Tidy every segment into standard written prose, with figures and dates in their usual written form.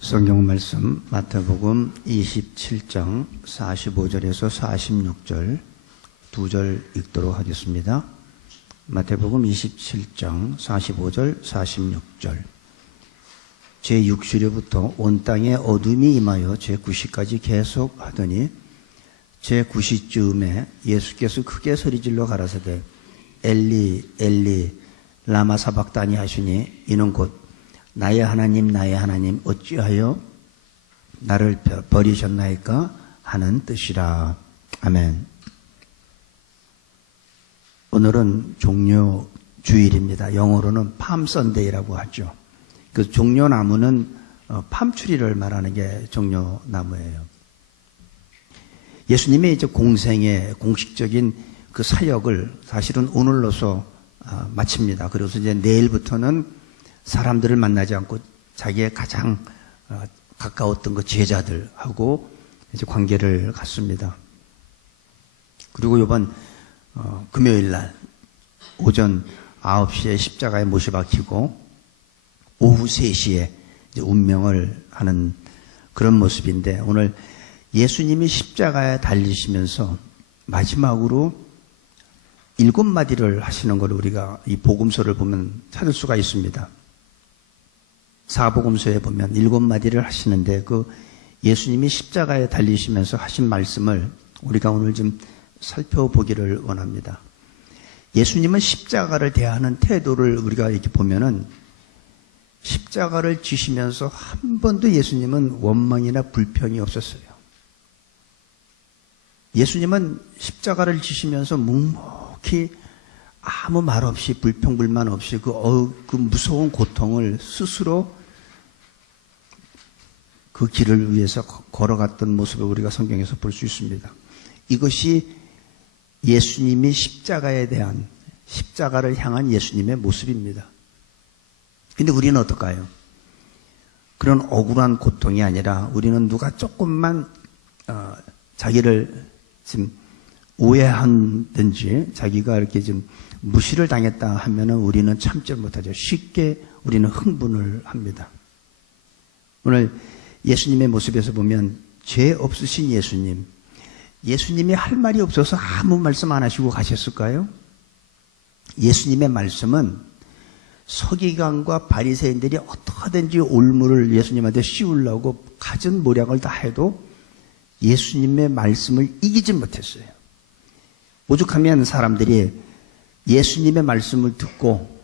성경 말씀 마태복음 27장 45절에서 46절 두 절 읽도록 하겠습니다. 마태복음 27장 45절 46절 제6시류부터 온 땅에 어둠이 임하여 제9시까지 계속 하더니 제9시쯤에 예수께서 크게 소리질러 가라사대 엘리 엘리 라마 사박다니 하시니 이는 곧 나의 하나님 어찌하여 나를 버리셨나이까 하는 뜻이라. 아멘. 오늘은 종려 주일입니다. 영어로는 팜 선데이라고 하죠. 그 종려나무는 팜추리를 말하는 게 종려나무예요. 예수님의 이제 공생의 공식적인 그 사역을 사실은 오늘로서 마칩니다. 그래서 이제 내일부터는 사람들을 만나지 않고 자기의 가장 가까웠던 그 제자들하고 이제 관계를 갖습니다. 그리고 이번 금요일 날 오전 9시에 십자가에 못이 박히고 오후 3시에 이제 운명을 하는 그런 모습인데, 오늘 예수님이 십자가에 달리시면서 마지막으로 7마디를 하시는 걸 우리가 이 복음서를 보면 찾을 수가 있습니다. 사복음서에 보면 7마디를 하시는데, 그 예수님이 십자가에 달리시면서 하신 말씀을 우리가 오늘 좀 살펴보기를 원합니다. 예수님은 십자가를 대하는 태도를 우리가 이렇게 보면은 십자가를 지시면서 한 번도 예수님은 원망이나 불평이 없었어요. 예수님은 십자가를 지시면서 묵묵히 아무 말 없이 불평불만 없이 그 무서운 고통을 스스로 그 길을 위해서 걸어갔던 모습을 우리가 성경에서 볼 수 있습니다. 이것이 예수님이 십자가를 향한 예수님의 모습입니다. 근데 우리는 어떨까요? 그런 억울한 고통이 아니라 우리는 누가 조금만 자기를 지금 오해한든지 자기가 이렇게 좀 무시를 당했다 하면은 우리는 참지 못하죠. 쉽게 우리는 흥분을 합니다. 오늘 예수님의 모습에서 보면 죄 없으신 예수님이 할 말이 없어서 아무 말씀 안 하시고 가셨을까요? 예수님의 말씀은 서기관과 바리새인들이 어떻게든지 올무를 예수님한테 씌우려고 갖은 모략을 다 해도 예수님의 말씀을 이기지 못했어요. 오죽하면 사람들이 예수님의 말씀을 듣고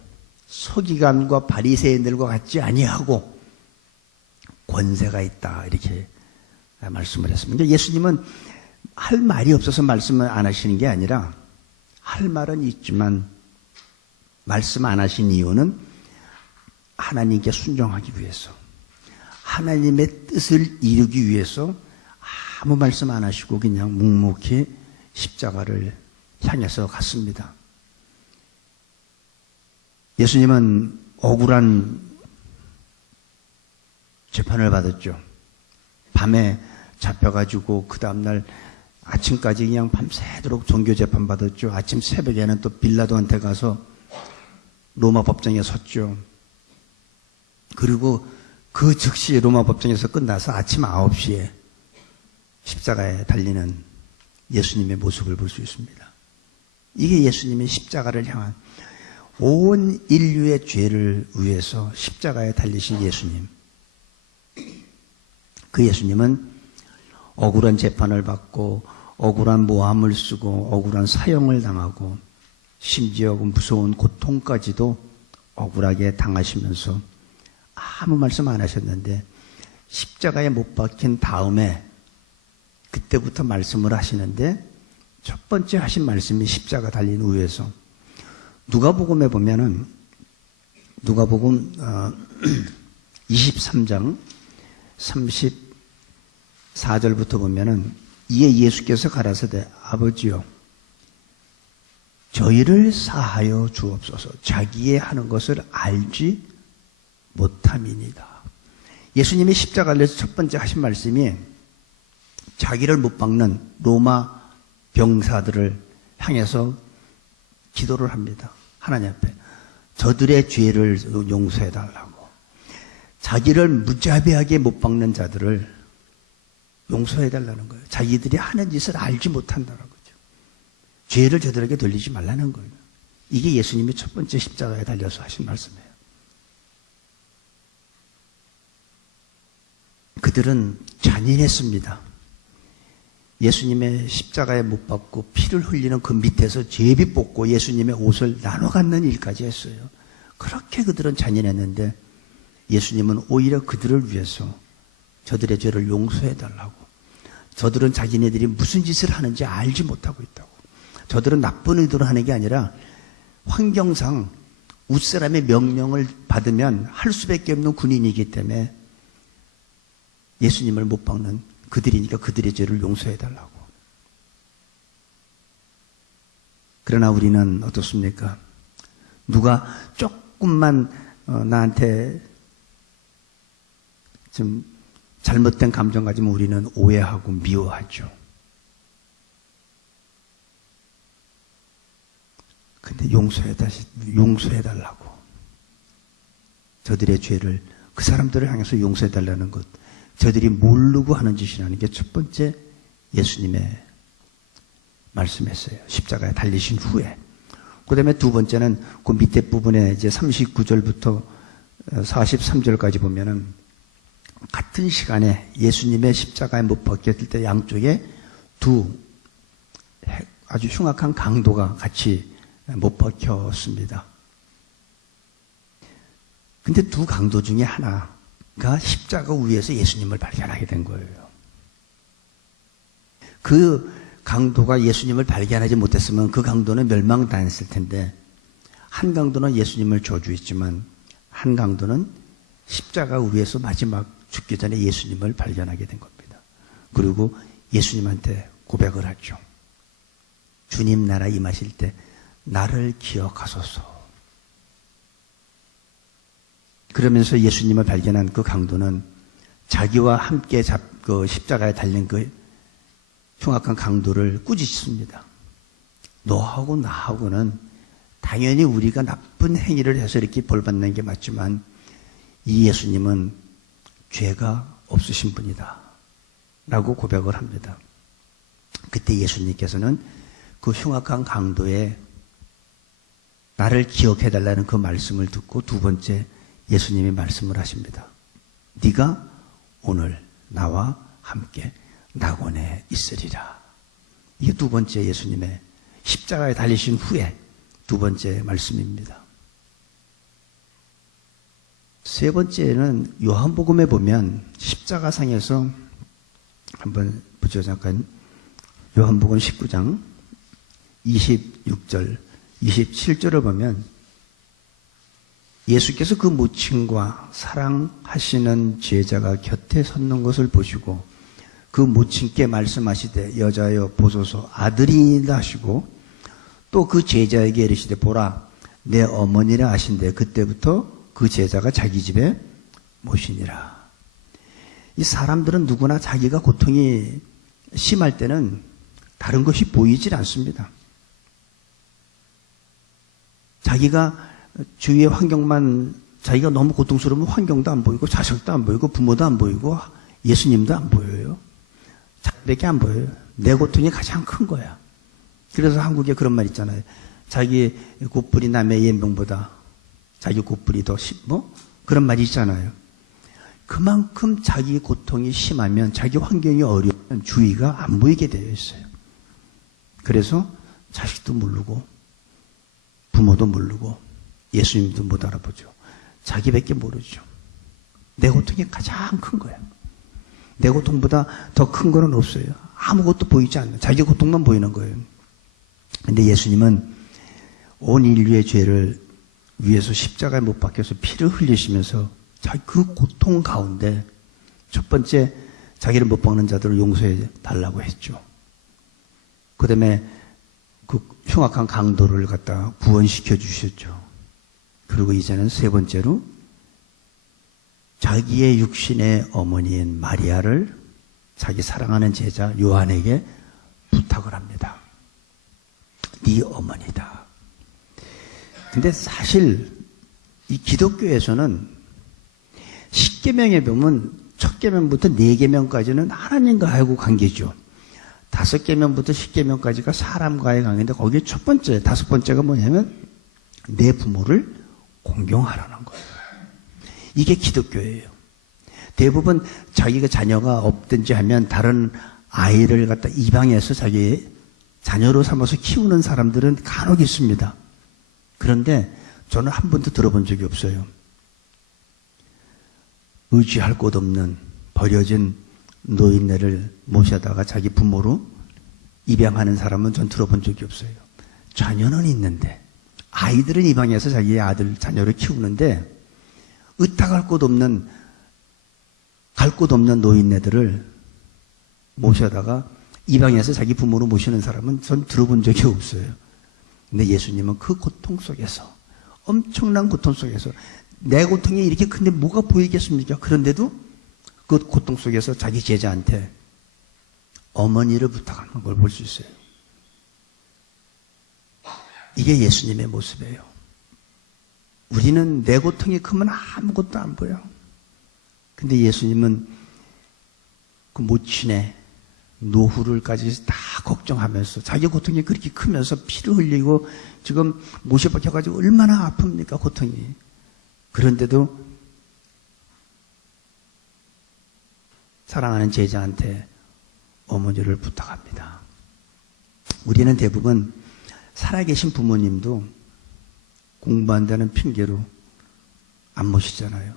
서기관과 바리새인들과 같지 아니하고 권세가 있다 이렇게 말씀을 했습니다. 예수님은 할 말이 없어서 말씀을 안 하시는 게 아니라 할 말은 있지만 말씀 안 하신 이유는 하나님께 순종하기 위해서, 하나님의 뜻을 이루기 위해서 아무 말씀 안 하시고 그냥 묵묵히 십자가를 향해서 갔습니다. 예수님은 억울한 재판을 받았죠. 밤에 잡혀가지고 그 다음날 아침까지 그냥 밤새도록 종교재판 받았죠. 아침 새벽에는 또 빌라도한테 가서 로마 법정에 섰죠. 그리고 그 즉시 로마 법정에서 끝나서 아침 9시에 십자가에 달리는 예수님의 모습을 볼 수 있습니다. 이게 예수님의 십자가를 향한, 온 인류의 죄를 위해서 십자가에 달리신 예수님. 그 예수님은 억울한 재판을 받고 억울한 모함을 쓰고 억울한 사형을 당하고 심지어 무서운 고통까지도 억울하게 당하시면서 아무 말씀 안 하셨는데, 십자가에 못 박힌 다음에 그때부터 말씀을 하시는데, 첫 번째 하신 말씀이 십자가 달린 후에서 누가복음에 보면은 누가복음 23장 34절부터 보면은 이에 예수께서 가라사대 아버지여 저희를 사하여 주옵소서 자기의 하는 것을 알지 못함이니이다. 예수님이 십자가를 내서 첫 번째 하신 말씀이 자기를 못 박는 로마 병사들을 향해서 기도를 합니다. 하나님 앞에 저들의 죄를 용서해 달라고. 자기를 무자비하게 못 박는 자들을 용서해달라는 거예요. 자기들이 하는 짓을 알지 못한다는 거죠. 죄를 저들에게 돌리지 말라는 거예요. 이게 예수님이 첫 번째 십자가에 달려서 하신 말씀이에요. 그들은 잔인했습니다. 예수님의 십자가에 못 박고 피를 흘리는 그 밑에서 제비 뽑고 예수님의 옷을 나눠 갖는 일까지 했어요. 그렇게 그들은 잔인했는데 예수님은 오히려 그들을 위해서 저들의 죄를 용서해 달라고. 저들은 자기네들이 무슨 짓을 하는지 알지 못하고 있다고. 저들은 나쁜 의도로 하는 게 아니라 환경상 윗사람의 명령을 받으면 할 수밖에 없는 군인이기 때문에 예수님을 못 박는 그들이니까 그들의 죄를 용서해 달라고. 그러나 우리는 어떻습니까? 누가 조금만 나한테 좀 잘못된 감정 가지면 우리는 오해하고 미워하죠. 근데 용서해 달라고. 저들의 죄를, 그 사람들을 향해서 용서해 달라는 것. 저들이 모르고 하는 짓이라는 게 첫 번째 예수님의 말씀이었어요. 십자가에 달리신 후에. 그 다음에 두 번째는 그 밑에 부분에 이제 39절부터 43절까지 보면은 같은 시간에 예수님의 십자가에 못 박혔을 때 양쪽에 두 아주 흉악한 강도가 같이 못 박혔습니다. 근데 두 강도 중에 하나가 십자가 위에서 예수님을 발견하게 된 거예요. 그 강도가 예수님을 발견하지 못했으면 그 강도는 멸망당했을 텐데, 한 강도는 예수님을 저주했지만 한 강도는 십자가 위에서 마지막 죽기 전에 예수님을 발견하게 된 겁니다. 그리고 예수님한테 고백을 하죠. 주님 나라 임하실 때 나를 기억하소서. 그러면서 예수님을 발견한 그 강도는 자기와 함께 그 십자가에 달린 그 흉악한 강도를 꾸짖습니다. 너하고 나하고는 당연히 우리가 나쁜 행위를 해서 이렇게 벌받는 게 맞지만 이 예수님은 죄가 없으신 분이다 라고 고백을 합니다. 그때 예수님께서는 그 흉악한 강도의 나를 기억해달라는 그 말씀을 듣고 두 번째 예수님이 말씀을 하십니다. 네가 오늘 나와 함께 낙원에 있으리라. 이게 두 번째 예수님의 십자가에 달리신 후에 두 번째 말씀입니다. 세 번째는 요한복음에 보면 십자가상에서 한번 보죠. 잠깐. 요한복음 19장 26절 27절을 보면 예수께서 그 모친과 사랑하시는 제자가 곁에 섰는 것을 보시고 그 모친께 말씀하시되 여자여 보소서 아들이니이다 하시고 또 그 제자에게 이르시되 보라 내 어머니라 하신대 그때부터 그 제자가 자기 집에 모시니라. 이 사람들은 누구나 자기가 고통이 심할 때는 다른 것이 보이질 않습니다. 자기가 주위의 환경만, 자기가 너무 고통스러우면 환경도 안 보이고 자식도 안 보이고 부모도 안 보이고 예수님도 안 보여요. 자기밖에 안 보여요. 내 고통이 가장 큰 거야. 그래서 한국에 그런 말 있잖아요. 자기 곱불이 남의 연병보다 자기 곱불이 더 그런 말이 있잖아요. 그만큼 자기 고통이 심하면, 자기 환경이 어려우면 주위가 안 보이게 되어 있어요. 그래서 자식도 모르고 부모도 모르고 예수님도 못 알아보죠. 자기밖에 모르죠. 내 고통이 가장 큰 거예요. 내 고통보다 더 큰 거는 없어요. 아무것도 보이지 않는, 자기 고통만 보이는 거예요. 근데 예수님은 온 인류의 죄를 위해서 십자가에 못 박혀서 피를 흘리시면서 그 고통 가운데 첫 번째 자기를 못 박는 자들을 용서해 달라고 했죠. 그 다음에 그 흉악한 강도를 갖다 구원시켜 주셨죠. 그리고 이제는 세 번째로 자기의 육신의 어머니인 마리아를 자기 사랑하는 제자 요한에게 부탁을 합니다. 네 어머니다. 근데 사실 이 기독교에서는 십계명에 보면 첫 계명부터 네 계명까지는 하나님과하고 관계죠. 5계명부터 10계명까지가 사람과의 관계인데 거기에 첫 번째, 5번째가 뭐냐면 내 부모를 공경하라는 거예요. 이게 기독교예요. 대부분 자기가 자녀가 없든지 하면 다른 아이를 갖다 입양해서 자기의 자녀로 삼아서 키우는 사람들은 간혹 있습니다. 그런데 저는 한 번도 들어본 적이 없어요. 의지할 곳 없는 버려진 노인네를 모셔다가 자기 부모로 입양하는 사람은 전 들어본 적이 없어요. 자녀는 있는데 아이들은 입양해서 자기의 아들, 자녀를 키우는데 의탁할 곳 없는 갈 곳 없는 노인네들을 모셔다가 입양해서 자기 부모로 모시는 사람은 전 들어본 적이 없어요. 근데 예수님은 그 고통 속에서 엄청난 고통 속에서 내 고통이 이렇게 큰데 뭐가 보이겠습니까? 그런데도 그 고통 속에서 자기 제자한테 어머니를 부탁하는 걸 볼 수 있어요. 이게 예수님의 모습이에요. 우리는 내 고통이 크면 아무것도 안 보여. 근데 예수님은 그 모친의 노후를까지 다 걱정하면서 자기 고통이 그렇게 크면서 피를 흘리고 지금 못이 박혀가지고 얼마나 아픕니까, 고통이. 그런데도 사랑하는 제자한테 어머니를 부탁합니다. 우리는 대부분 살아계신 부모님도 공부한다는 핑계로 안 모시잖아요.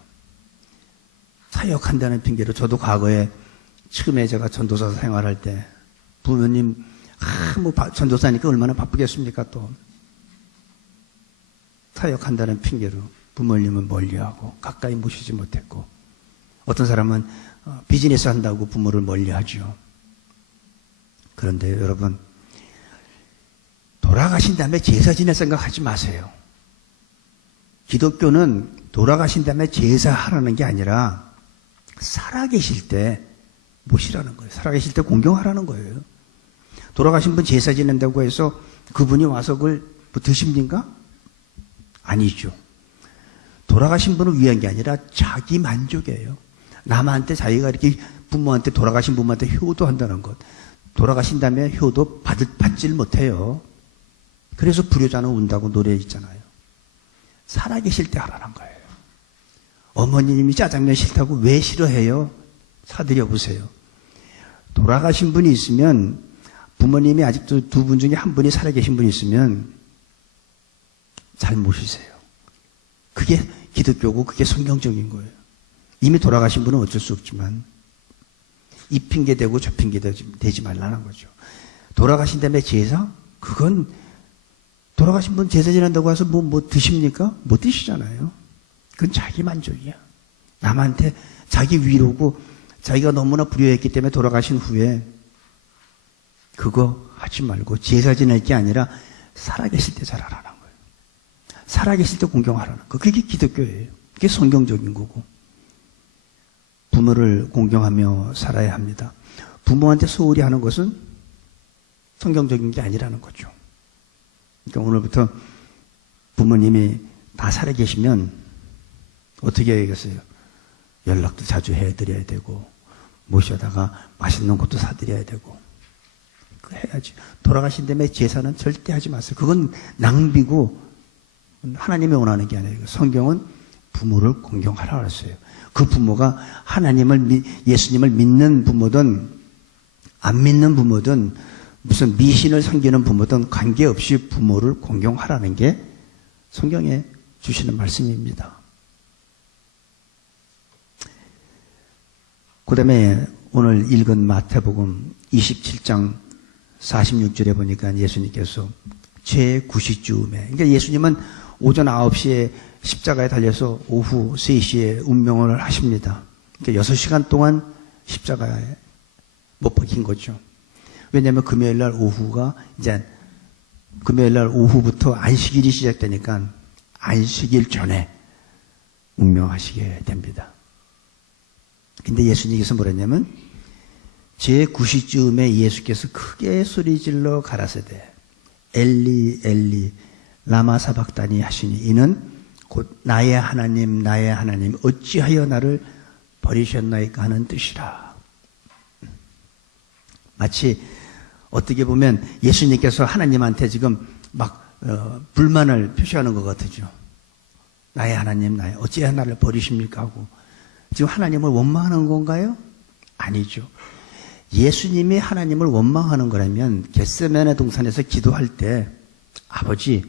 사역한다는 핑계로. 저도 과거에 처음에 제가 전도사 생활할 때 부모님 전도사니까 얼마나 바쁘겠습니까. 또 사역한다는 핑계로 부모님은 멀리하고 가까이 모시지 못했고, 어떤 사람은 비즈니스 한다고 부모를 멀리하죠. 그런데 여러분, 돌아가신 다음에 제사 지낼 생각하지 마세요. 기독교는 돌아가신 다음에 제사하라는 게 아니라 살아계실 때 모시라는 거예요. 살아계실 때 공경하라는 거예요. 돌아가신 분 제사 지낸다고 해서 그분이 와서 그걸 뭐 드십니까? 아니죠. 돌아가신 분을 위한 게 아니라 자기 만족이에요. 남한테 자기가 이렇게 부모한테, 돌아가신 부모한테 효도한다는 것. 돌아가신 다음에 효도 받질 못해요. 그래서 불효자는 운다고 노래 있잖아요. 살아계실 때 하라는 거예요. 어머님이 짜장면 싫다고 왜 싫어해요? 사드려 보세요. 돌아가신 분이 있으면, 부모님이 아직도 두 분 중에 한 분이 살아계신 분이 있으면 잘 모시세요. 그게 기독교고 그게 성경적인 거예요. 이미 돌아가신 분은 어쩔 수 없지만 이 핑계 대고 저 핑계 대지 말라는 거죠. 돌아가신 다음에 제사? 그건 돌아가신 분 제사 지낸다고 해서 뭐 드십니까? 못 드시잖아요. 그건 자기 만족이야. 남한테 자기 위로고, 자기가 너무나 불효했기 때문에 돌아가신 후에 그거 하지 말고 제사 지낼 게 아니라 살아계실 때 잘하라는 거예요. 살아계실 때 공경하라는 거. 그게 기독교예요. 그게 성경적인 거고. 부모를 공경하며 살아야 합니다. 부모한테 소홀히 하는 것은 성경적인 게 아니라는 거죠. 그러니까 오늘부터 부모님이 다 살아계시면 어떻게 해야겠어요? 연락도 자주 해드려야 되고, 모셔다가 맛있는 것도 사드려야 되고, 그거 해야지. 돌아가신 다음에 제사는 절대 하지 마세요. 그건 낭비고 하나님이 원하는 게 아니에요. 성경은 부모를 공경하라 그랬어요. 그 부모가 예수님을 믿는 부모든 안 믿는 부모든 무슨 미신을 섬기는 부모든 관계없이 부모를 공경하라는 게 성경에 주시는 말씀입니다. 그 다음에 오늘 읽은 마태복음 27장 46절에 보니까 예수님께서 제9시쯤에, 그러니까 예수님은 오전 9시에 십자가에 달려서 오후 3시에 운명을 하십니다. 그러니까 6시간 동안 십자가에 못 박힌 거죠. 왜냐하면 금요일 날 오후부터 안식일이 시작되니까 안식일 전에 운명하시게 됩니다. 근데 예수님께서 뭐랬냐면 제9시쯤에 예수께서 크게 소리질러 가라사대 엘리 엘리 라마 사박다니 하시니, 이는 곧 나의 하나님 어찌하여 나를 버리셨나이까 하는 뜻이라. 마치 어떻게 보면 예수님께서 하나님한테 지금 막 불만을 표시하는 것 같으죠. 나의 하나님 어찌하여 나를 버리십니까 하고 지금 하나님을 원망하는 건가요? 아니죠. 예수님이 하나님을 원망하는 거라면 겟세마네 동산에서 기도할 때 아버지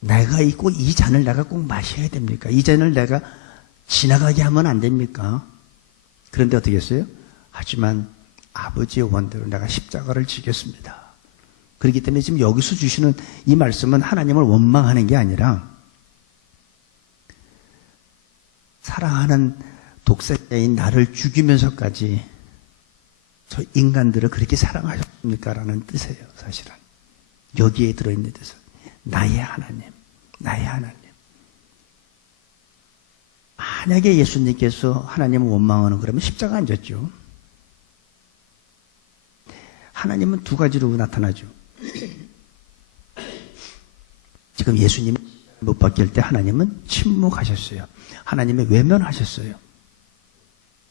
내가 이 잔을 내가 꼭 마셔야 됩니까? 이 잔을 내가 지나가게 하면 안 됩니까? 그런데 어떻게 했어요? 하지만 아버지의 원대로 내가 십자가를 지겠습니다. 그렇기 때문에 지금 여기서 주시는 이 말씀은 하나님을 원망하는 게 아니라 사랑하는 독생자인 나를 죽이면서까지 저 인간들을 그렇게 사랑하셨습니까? 라는 뜻이에요, 사실은. 여기에 들어있는 뜻은 나의 하나님. 만약에 예수님께서 하나님을 원망하는 거라면 십자가 안 졌죠. 하나님은 두 가지로 나타나죠. 지금 예수님이 못 박힐 때 하나님은 침묵하셨어요. 하나님의 외면하셨어요.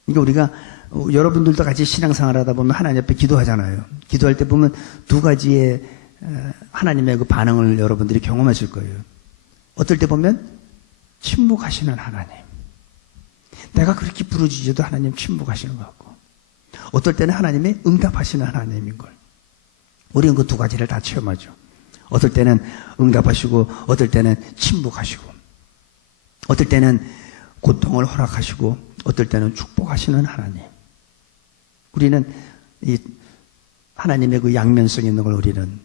그러니까 우리가 여러분들도 같이 신앙생활 하다 보면 하나님 앞에 기도하잖아요. 기도할 때 보면 두 가지의 하나님의 그 반응을 여러분들이 경험하실 거예요. 어떨 때 보면 침묵하시는 하나님. 내가 그렇게 부르짖어도 하나님 침묵하시는 것 같고 어떨 때는 하나님의 응답하시는 하나님인 걸. 우리는 그 두 가지를 다 체험하죠. 어떨 때는 응답하시고 어떨 때는 침묵하시고 어떨 때는 고통을 허락하시고 어떨 때는 축복하시는 하나님. 우리는 이 하나님의 그 양면성 있는 걸 우리는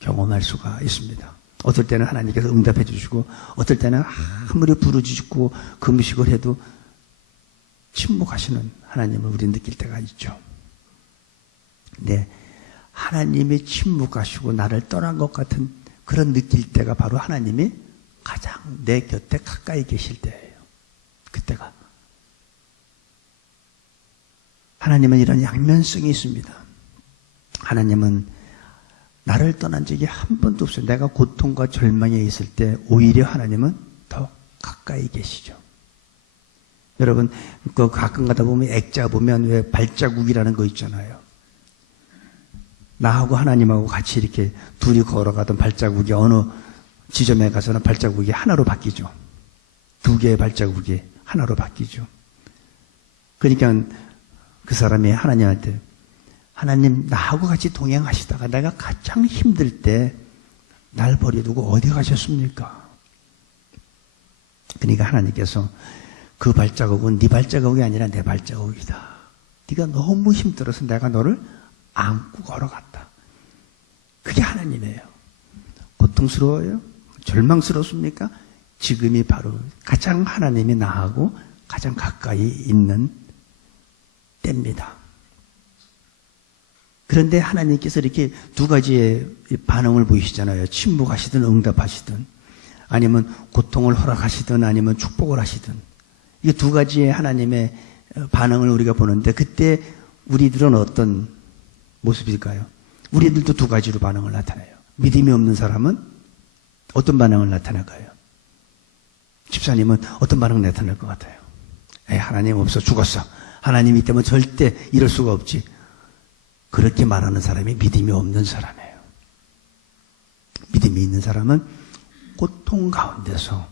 경험할 수가 있습니다. 어떨 때는 하나님께서 응답해 주시고 어떨 때는 아무리 부르짖고 금식을 해도 침묵하시는 하나님을 우리는 느낄 때가 있죠. 근데 하나님이 침묵하시고 나를 떠난 것 같은 그런 느낄 때가 바로 하나님이 가장 내 곁에 가까이 계실 때예요. 그때가. 하나님은 이런 양면성이 있습니다. 하나님은 나를 떠난 적이 한 번도 없어요. 내가 고통과 절망에 있을 때 오히려 하나님은 더 가까이 계시죠. 여러분, 그 가끔 가다 보면 액자 보면 왜 발자국이라는 거 있잖아요. 나하고 하나님하고 같이 이렇게 둘이 걸어가던 발자국이 어느 지점에 가서는 발자국이 하나로 바뀌죠. 두 개의 발자국이 하나로 바뀌죠. 그러니까 그 사람이 하나님한테 하나님 나하고 같이 동행하시다가 내가 가장 힘들 때 날 버려두고 어디 가셨습니까? 그러니까 하나님께서 그 발자국은 네 발자국이 아니라 내 발자국이다. 네가 너무 힘들어서 내가 너를 안고 걸어갔다. 그게 하나님이에요. 고통스러워요? 절망스럽습니까? 지금이 바로 가장 하나님이 나하고 가장 가까이 있는 때입니다. 그런데 하나님께서 이렇게 두 가지의 반응을 보이시잖아요. 침묵하시든 응답하시든 아니면 고통을 허락하시든 아니면 축복을 하시든 이 두 가지의 하나님의 반응을 우리가 보는데 그때 우리들은 어떤 모습일까요? 우리들도 두 가지로 반응을 나타내요. 믿음이 없는 사람은 어떤 반응을 나타낼까요? 집사님은 어떤 반응을 나타낼 것 같아요? 하나님 없어 죽었어. 하나님이 때문에 절대 이럴 수가 없지. 그렇게 말하는 사람이 믿음이 없는 사람이에요. 믿음이 있는 사람은 고통 가운데서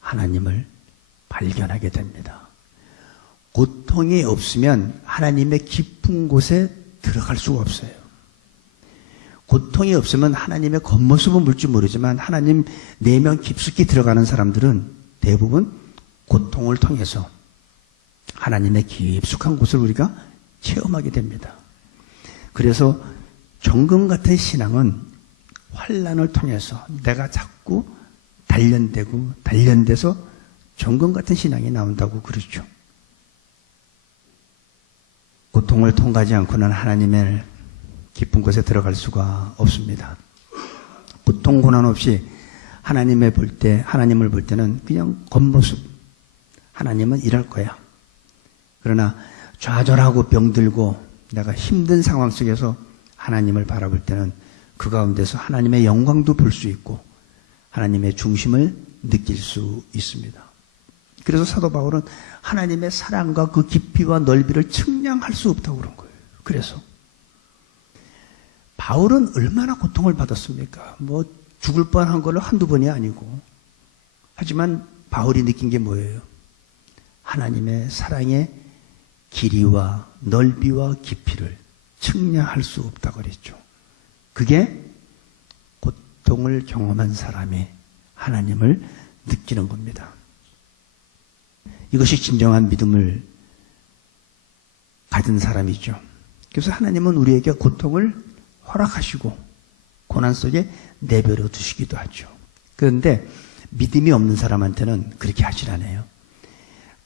하나님을 발견하게 됩니다. 고통이 없으면 하나님의 깊은 곳에 들어갈 수가 없어요. 고통이 없으면 하나님의 겉모습은 볼지 모르지만 하나님 내면 깊숙이 들어가는 사람들은 대부분 고통을 통해서 하나님의 깊숙한 곳을 우리가 체험하게 됩니다. 그래서 정금 같은 신앙은 환난을 통해서 내가 자꾸 단련돼서 정금 같은 신앙이 나온다고 그러죠. 고통을 통과하지 않고는 하나님의 깊은 곳에 들어갈 수가 없습니다. 고통 고난 없이 하나님을 볼 때는 그냥 겉모습. 하나님은 이럴 거야. 그러나 좌절하고 병들고 내가 힘든 상황 속에서 하나님을 바라볼 때는 그 가운데서 하나님의 영광도 볼 수 있고 하나님의 중심을 느낄 수 있습니다. 그래서 사도 바울은 하나님의 사랑과 그 깊이와 넓이를 측량할 수 없다고 그런 거예요. 그래서 바울은 얼마나 고통을 받았습니까? 뭐 죽을 뻔한 거는 한두 번이 아니고. 하지만 바울이 느낀 게 뭐예요? 하나님의 사랑의 길이와 넓이와 깊이를 측량할 수 없다고 그랬죠. 그게 고통을 경험한 사람이 하나님을 느끼는 겁니다. 이것이 진정한 믿음을 가진 사람이죠. 그래서 하나님은 우리에게 고통을 허락하시고 고난 속에 내버려 두시기도 하죠. 그런데 믿음이 없는 사람한테는 그렇게 하질 않아요.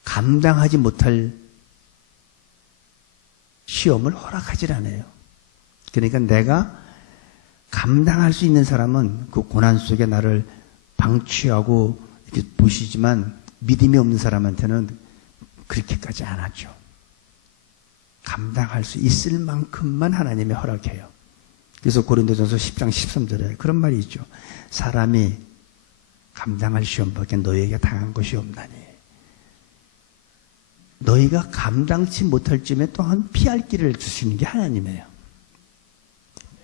감당하지 못할 시험을 허락하질 않아요. 그러니까 내가 감당할 수 있는 사람은 그 고난 속에 나를 방치하고 이렇게 보시지만 믿음이 없는 사람한테는 그렇게까지 안 하죠. 감당할 수 있을 만큼만 하나님이 허락해요. 그래서 고린도전서 10장 13절에 그런 말이 있죠. 사람이 감당할 시험밖에 너희에게 당한 것이 없나니. 너희가 감당치 못할 쯤에 또한 피할 길을 주시는 게 하나님이에요.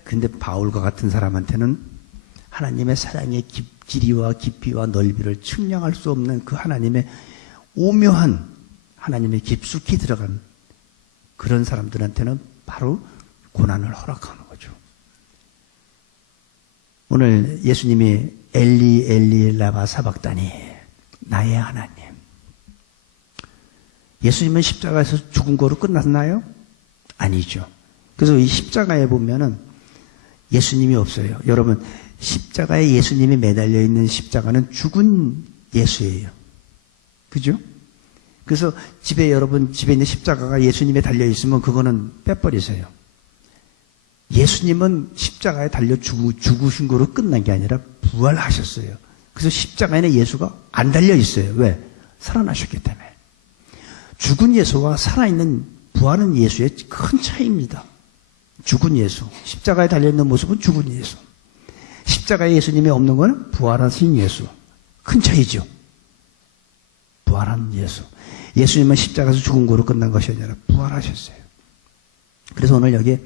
근데 바울과 같은 사람한테는 하나님의 사랑의 길이와 깊이와 넓이를 측량할 수 없는 그 하나님의 오묘한 하나님의 깊숙이 들어간 그런 사람들한테는 바로 고난을 허락하는 거죠. 오늘 예수님이 엘리 엘리 라마 사박다니 나의 하나님. 예수님은 십자가에서 죽은 거로 끝났나요? 아니죠. 그래서 이 십자가에 보면은 예수님이 없어요. 여러분, 십자가에 예수님이 매달려 있는 십자가는 죽은 예수예요. 그죠? 그래서 여러분 집에 있는 십자가가 예수님에 달려 있으면 그거는 빼버리세요. 예수님은 십자가에 달려 죽으신 거로 끝난 게 아니라 부활하셨어요. 그래서 십자가에는 예수가 안 달려 있어요. 왜? 살아나셨기 때문에. 죽은 예수와 살아있는 부활한 예수의 큰 차이입니다. 죽은 예수. 십자가에 달려있는 모습은 죽은 예수. 십자가에 예수님이 없는 건 부활하신 예수. 큰 차이죠. 부활한 예수. 예수님은 십자가에서 죽은 거로 끝난 것이 아니라 부활하셨어요. 그래서 오늘 여기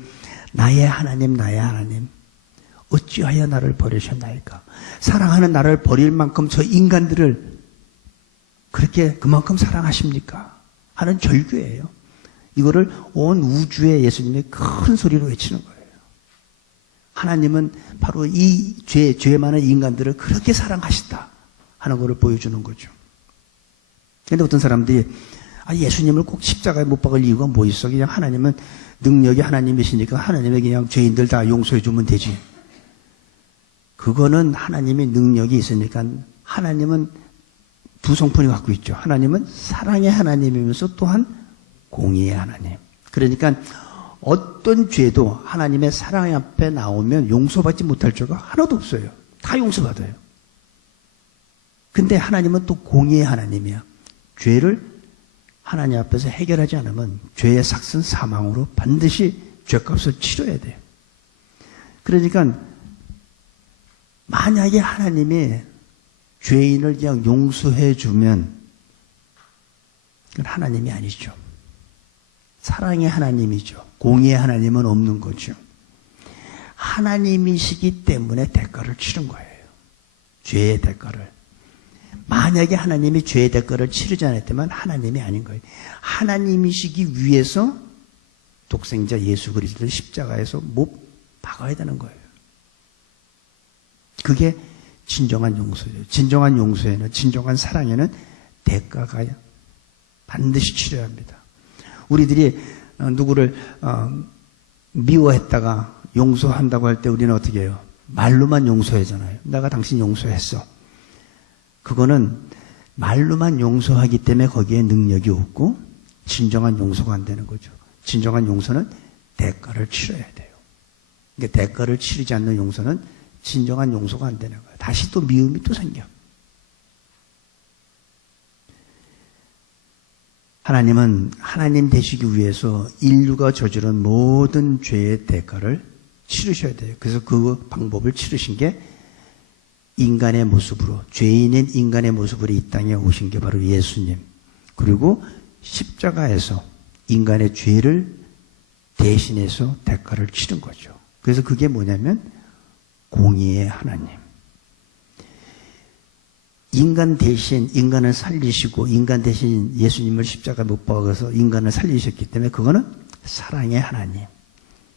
나의 하나님 나의 하나님 어찌하여 나를 버리셨나이까. 사랑하는 나를 버릴 만큼 저 인간들을 그렇게 그만큼 사랑하십니까? 하는 절규예요. 이거를 온 우주에 예수님이 큰 소리로 외치는 거예요. 하나님은 바로 이 죄 많은 인간들을 그렇게 사랑하시다 하는 것을 보여주는 거죠. 그런데 어떤 사람들이 예수님을 꼭 십자가에 못 박을 이유가 뭐 있어? 그냥 하나님은 능력이 하나님이시니까 하나님이 그냥 죄인들 다 용서해 주면 되지. 그거는 하나님의 능력이 있으니까 하나님은 두 성품이 갖고 있죠. 하나님은 사랑의 하나님이면서 또한 공의의 하나님. 그러니까 어떤 죄도 하나님의 사랑 앞에 나오면 용서받지 못할 죄가 하나도 없어요. 다 용서받아요. 근데 하나님은 또 공의의 하나님이야. 죄를 하나님 앞에서 해결하지 않으면 죄의 삭은 사망으로 반드시 죄값을 치러야 돼요. 그러니까 만약에 하나님이 죄인을 그냥 용서해 주면 그건 하나님이 아니죠. 사랑의 하나님이죠. 공의의 하나님은 없는 거죠. 하나님이시기 때문에 대가를 치른 거예요. 죄의 대가를. 만약에 하나님이 죄의 대가를 치르지 않았다면 하나님이 아닌 거예요. 하나님이시기 위해서 독생자 예수 그리스도를 십자가에서 못 박아야 되는 거예요. 그게 진정한 용서예요. 진정한 용서에는, 진정한 사랑에는 대가가 반드시 치러야 합니다. 우리들이 누구를 미워했다가 용서한다고 할 때 우리는 어떻게 해요? 말로만 용서하잖아요. 내가 당신 용서했어. 그거는 말로만 용서하기 때문에 거기에 능력이 없고 진정한 용서가 안 되는 거죠. 진정한 용서는 대가를 치러야 돼요. 그러니까 대가를 치르지 않는 용서는 진정한 용서가 안 되는 거예요. 다시 또 미움이 또 생겨. 하나님은 하나님 되시기 위해서 인류가 저지른 모든 죄의 대가를 치르셔야 돼요. 그래서 그 방법을 치르신 게 인간의 모습으로, 죄인인 인간의 모습으로 이 땅에 오신 게 바로 예수님. 그리고 십자가에서 인간의 죄를 대신해서 대가를 치른 거죠. 그래서 그게 뭐냐면 공의의 하나님. 인간 대신 인간을 살리시고 인간 대신 예수님을 십자가에 못 박아서 인간을 살리셨기 때문에 그거는 사랑의 하나님.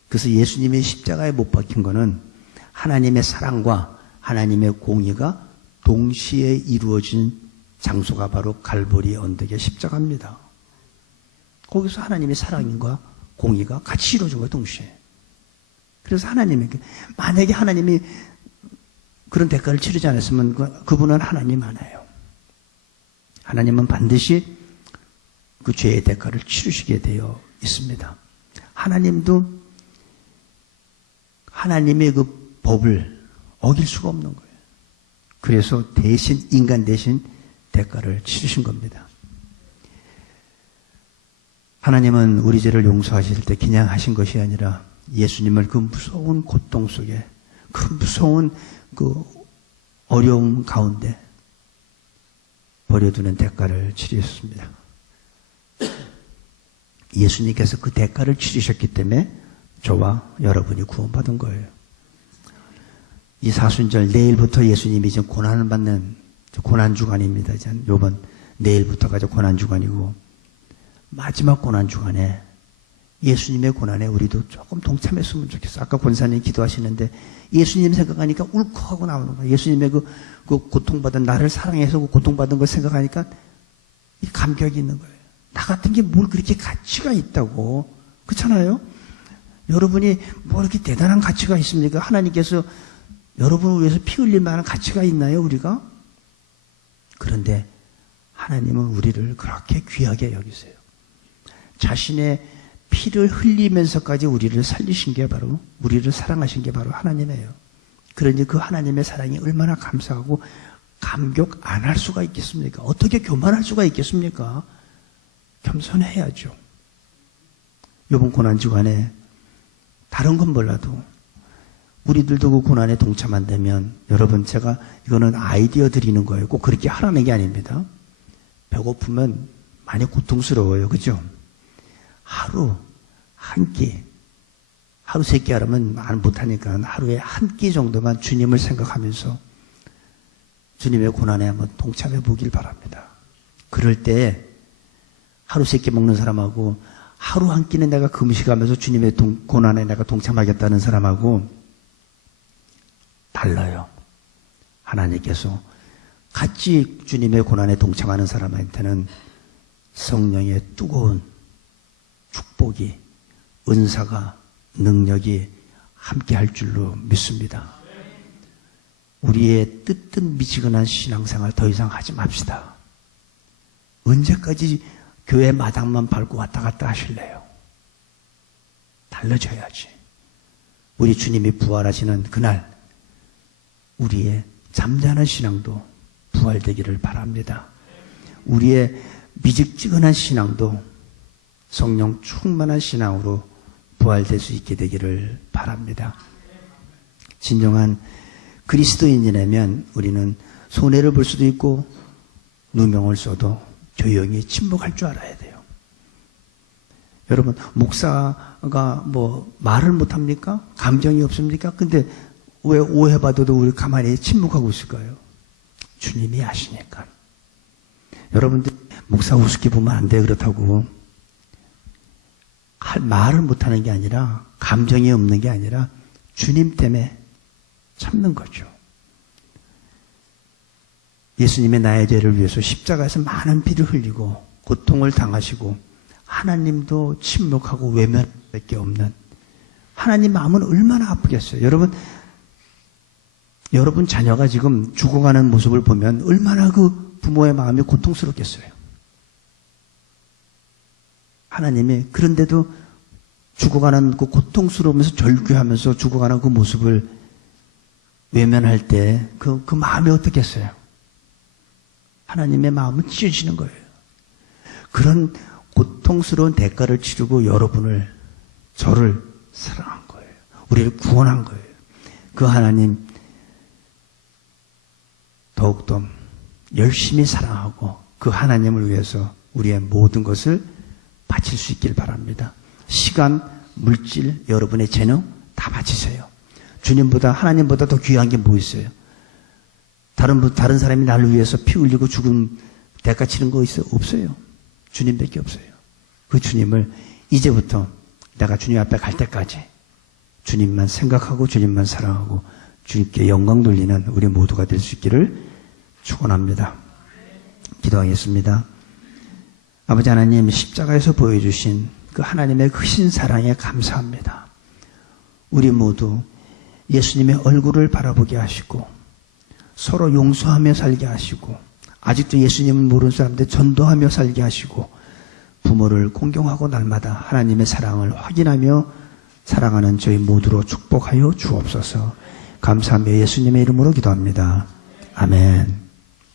그래서 예수님이 십자가에 못 박힌 거는 하나님의 사랑과 하나님의 공의가 동시에 이루어진 장소가 바로 갈보리 언덕의 십자가입니다. 거기서 하나님의 사랑과 공의가 같이 이루어진 거예요, 동시에. 그래서 하나님에게, 만약에 하나님이 그런 대가를 치르지 않았으면 그분은 하나님 하나예요. 하나님은 반드시 그 죄의 대가를 치르시게 되어 있습니다. 하나님도 하나님의 그 법을 어길 수가 없는 거예요. 그래서 대신, 인간 대신 대가를 치르신 겁니다. 하나님은 우리 죄를 용서하실 때 그냥 하신 것이 아니라 예수님을 그 무서운 고통 속에, 그 무서운 그 어려움 가운데 버려두는 대가를 치르셨습니다. 예수님께서 그 대가를 치르셨기 때문에 저와 여러분이 구원받은 거예요. 이 사순절 내일부터 예수님이 이제 고난을 받는 고난주간입니다. 이제 요번 내일부터가 이제 고난주간이고 마지막 고난주간에 예수님의 고난에 우리도 조금 동참했으면 좋겠어. 아까 권사님 기도하시는데 예수님 생각하니까 울컥하고 나오는 거예요. 예수님의 그 고통받은, 나를 사랑해서 그 고통받은 걸 생각하니까 이 감격이 있는 거예요. 나 같은 게 뭘 그렇게 가치가 있다고. 그렇잖아요? 여러분이 뭐 이렇게 대단한 가치가 있습니까? 하나님께서 여러분을 위해서 피 흘릴 만한 가치가 있나요, 우리가? 그런데 하나님은 우리를 그렇게 귀하게 여기세요. 자신의 피를 흘리면서까지 우리를 살리신 게 바로, 우리를 사랑하신 게 바로 하나님이에요. 그러니 그 하나님의 사랑이 얼마나 감사하고 감격 안 할 수가 있겠습니까? 어떻게 교만할 수가 있겠습니까? 겸손해야죠. 이번 고난주간에 다른 건 몰라도 우리들도 그 고난에 동참한다면, 여러분, 제가 이거는 아이디어 드리는 거예요. 꼭 그렇게 하라는 게 아닙니다. 배고프면 많이 고통스러워요. 그죠? 하루 한 끼, 하루 세 끼 하려면 못하니까 하루에 한 끼 정도만 주님을 생각하면서 주님의 고난에 한번 동참해 보길 바랍니다. 그럴 때 하루 세 끼 먹는 사람하고 하루 한 끼는 내가 금식하면서 주님의 고난에 내가 동참하겠다는 사람하고 달라요. 하나님께서 같이 주님의 고난에 동참하는 사람한테는 성령의 뜨거운 축복이, 은사가, 능력이 함께 할 줄로 믿습니다. 우리의 뜨뜻미지근한 신앙생활 더 이상 하지 맙시다. 언제까지 교회 마당만 밟고 왔다 갔다 하실래요? 달라져야지. 우리 주님이 부활하시는 그날 우리의 잠자는 신앙도 부활되기를 바랍니다. 우리의 미직지근한 신앙도 성령 충만한 신앙으로 부활될 수 있게 되기를 바랍니다. 진정한 그리스도인이라면 우리는 손해를 볼 수도 있고 누명을 써도 조용히 침묵할 줄 알아야 돼요. 여러분, 목사가 뭐 말을 못합니까? 감정이 없습니까? 근데 왜 오해받아도 우리 가만히 침묵하고 있을까요? 주님이 아시니까. 여러분들 목사 우습게 보면 안 돼, 그렇다고. 말을 못하는 게 아니라, 감정이 없는 게 아니라 주님 때문에 참는 거죠. 예수님의 나의 죄를 위해서 십자가에서 많은 피를 흘리고 고통을 당하시고 하나님도 침묵하고 외면할 게 없는 하나님 마음은 얼마나 아프겠어요. 여러분 자녀가 지금 죽어가는 모습을 보면 얼마나 그 부모의 마음이 고통스럽겠어요. 하나님이 그런데도 죽어가는 그 고통스러우면서 절규하면서 죽어가는 그 모습을 외면할 때 그 마음이 어떻겠어요? 하나님의 마음은 찢어지는 거예요. 그런 고통스러운 대가를 치르고 여러분을, 저를 사랑한 거예요. 우리를 구원한 거예요. 그 하나님, 더욱더 열심히 사랑하고 그 하나님을 위해서 우리의 모든 것을 바칠 수 있길 바랍니다. 시간, 물질, 여러분의 재능 다 바치세요. 주님보다, 하나님보다 더 귀한 게 뭐 있어요? 다른 사람이 나를 위해서 피 흘리고 죽음 대가 치는 거 있어요? 없어요. 주님밖에 없어요. 그 주님을 이제부터 내가 주님 앞에 갈 때까지 주님만 생각하고 주님만 사랑하고 주님께 영광 돌리는 우리 모두가 될 수 있기를 축원합니다. 기도하겠습니다. 아버지 하나님, 십자가에서 보여주신 그 하나님의 크신 사랑에 감사합니다. 우리 모두 예수님의 얼굴을 바라보게 하시고 서로 용서하며 살게 하시고 아직도 예수님을 모르는 사람들 전도하며 살게 하시고 부모를 공경하고 날마다 하나님의 사랑을 확인하며 사랑하는 저희 모두로 축복하여 주옵소서. 감사하며 예수님의 이름으로 기도합니다. 아멘.